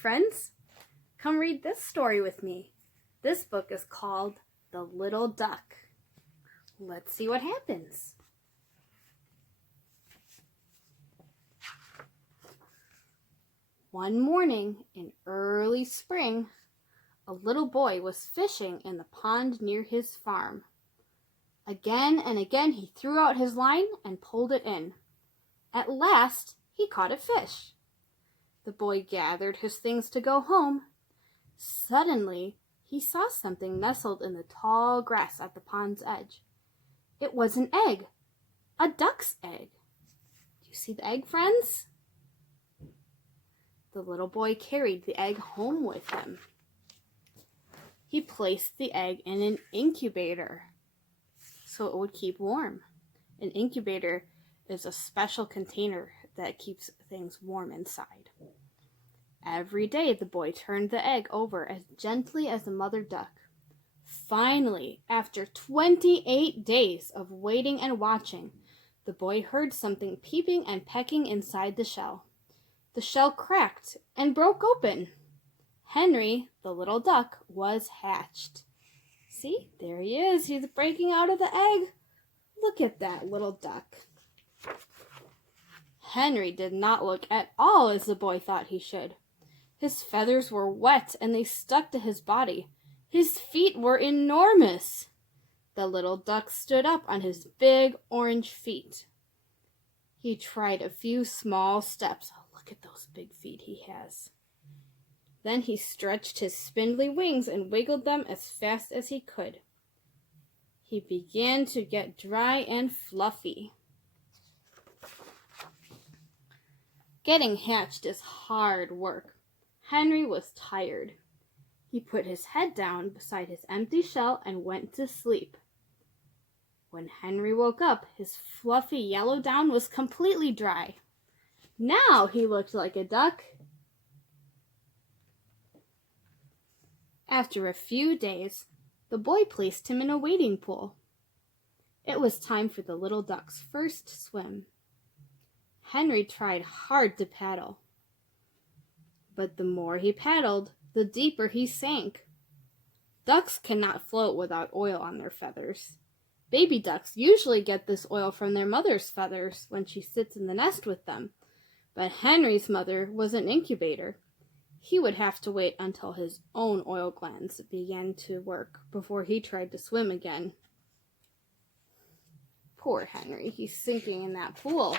friends. Come read this story with me. This book is called The Little Duck. Let's see what happens. One morning in early spring, a little boy was fishing in the pond near his farm. Again and again he threw out his line and pulled it in. At last he caught a fish. The boy gathered his things to go home. Suddenly he saw something nestled in the tall grass at the pond's edge. It was an egg, a duck's egg. Do you see the egg, friends? The little boy carried the egg home with him. He placed the egg in an incubator so it would keep warm. An incubator is a special container that keeps things warm inside. Every day the boy turned the egg over as gently as a mother duck. Finally, after 28 days of waiting and watching, the boy heard something peeping and pecking inside the shell. The shell cracked and broke open. Henry, the little duck, was hatched. See, there he is. He's breaking out of the egg. Look at that little duck. Henry did not look at all as the boy thought he should. His feathers were wet and they stuck to his body. His feet were enormous. The little duck stood up on his big orange feet. He tried a few small steps. Oh, look at those big feet he has. Then he stretched his spindly wings and wiggled them as fast as he could. He began to get dry and fluffy. Getting hatched is hard work. Henry was tired. He put his head down beside his empty shell and went to sleep. When Henry woke up, his fluffy yellow down was completely dry. Now he looked like a duck. After a few days, the boy placed him in a wading pool. It was time for the little duck's first swim. Henry tried hard to paddle, but the more he paddled, the deeper he sank. Ducks cannot float without oil on their feathers. Baby ducks usually get this oil from their mother's feathers when she sits in the nest with them, but Henry's mother was an incubator. He would have to wait until his own oil glands began to work before he tried to swim again. Poor Henry, he's sinking in that pool.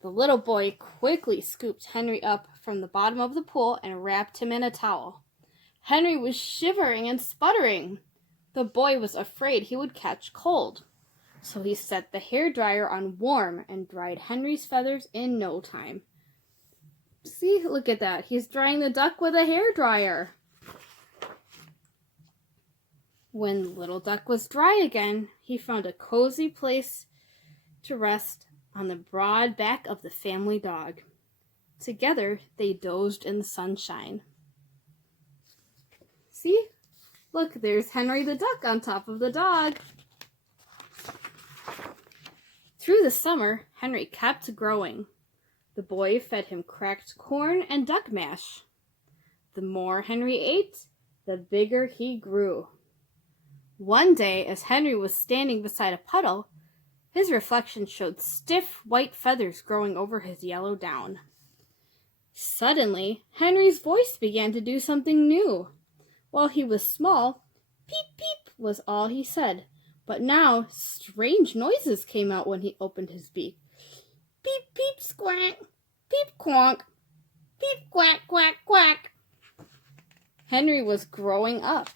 The little boy quickly scooped Henry up from the bottom of the pool and wrapped him in a towel. Henry was shivering and sputtering. The boy was afraid he would catch cold, so he set the hairdryer on warm and dried Henry's feathers in no time. See, look at that. He's drying the duck with a hairdryer. When the little duck was dry again, he found a cozy place to rest on the broad back of the family dog. Together, they dozed in the sunshine. See? Look, there's Henry the duck on top of the dog. Through the summer, Henry kept growing. The boy fed him cracked corn and duck mash. The more Henry ate, the bigger he grew. One day, as Henry was standing beside a puddle, his reflection showed stiff white feathers growing over his yellow down. Suddenly, Henry's voice began to do something new. While he was small, peep peep was all he said, but now strange noises came out when he opened his beak. Peep peep squawk, peep quonk, peep quack quack quack. Henry was growing up.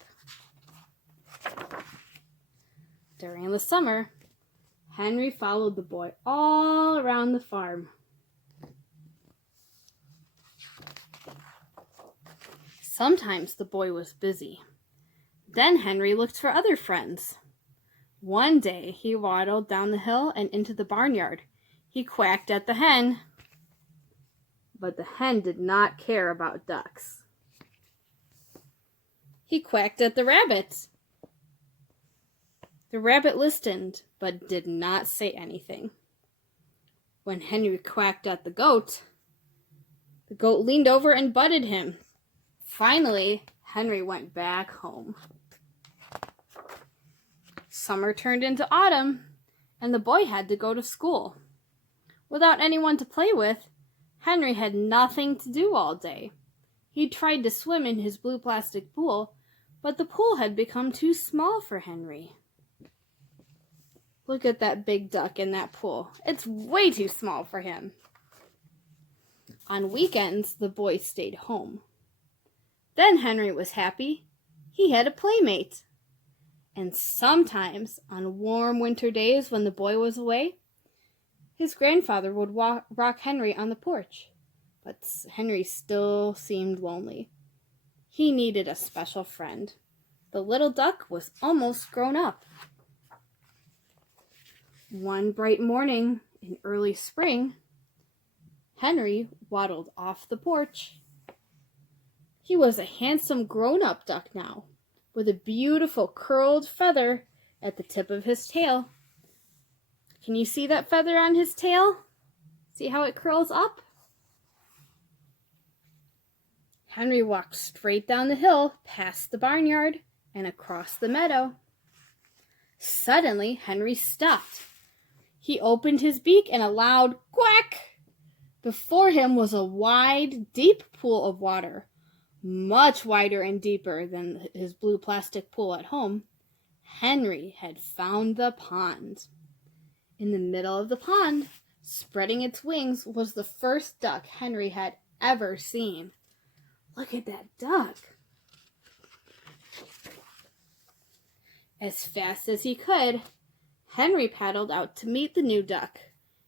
During the summer, Henry followed the boy all around the farm. Sometimes the boy was busy. Then Henry looked for other friends. One day he waddled down the hill and into the barnyard. He quacked at the hen, but the hen did not care about ducks. He quacked at the rabbit. The rabbit listened, but did not say anything. When Henry quacked at the The goat leaned over and butted him. Finally, Henry went back home. Summer turned into autumn, and the boy had to go to school. Without anyone to play with, Henry had nothing to do all day. He tried to swim in his blue plastic pool, but the pool had become too small for Henry. Look at that big duck in that pool. It's way too small for him. On weekends, the boy stayed home. Then Henry was happy. He had a playmate. And sometimes, on warm winter days when the boy was away, his grandfather would rock Henry on the porch. But Henry still seemed lonely. He needed a special friend. The little duck was almost grown up. One bright morning in early spring, Henry waddled off the porch. He was a handsome grown-up duck now, with a beautiful curled feather at the tip of his tail. Can you see that feather on his tail? See how it curls up? Henry walked straight down the hill, past the barnyard, and across the meadow. Suddenly, Henry stopped. He opened his beak and a loud quack. Before him was a wide, deep pool of water, much wider and deeper than his blue plastic pool at home. Henry had found the pond. In the middle of the pond, spreading its wings, was the first duck Henry had ever seen. Look at that duck. As fast as he could, Henry paddled out to meet the new duck.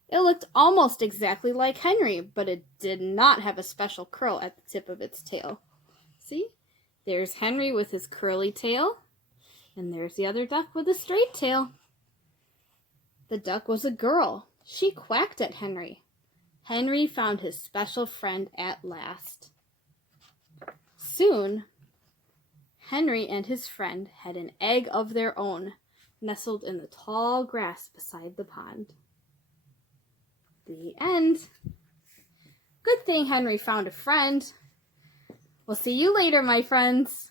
It looked almost exactly like Henry, but it did not have a special curl at the tip of its tail. See? There's Henry with his curly tail, and there's the other duck with a straight tail. The duck was a girl. She quacked at Henry. Henry found his special friend at last. Soon, Henry and his friend had an egg of their own, nestled in the tall grass beside the pond. The end. Good thing Henry found a friend. We'll see you later, my friends.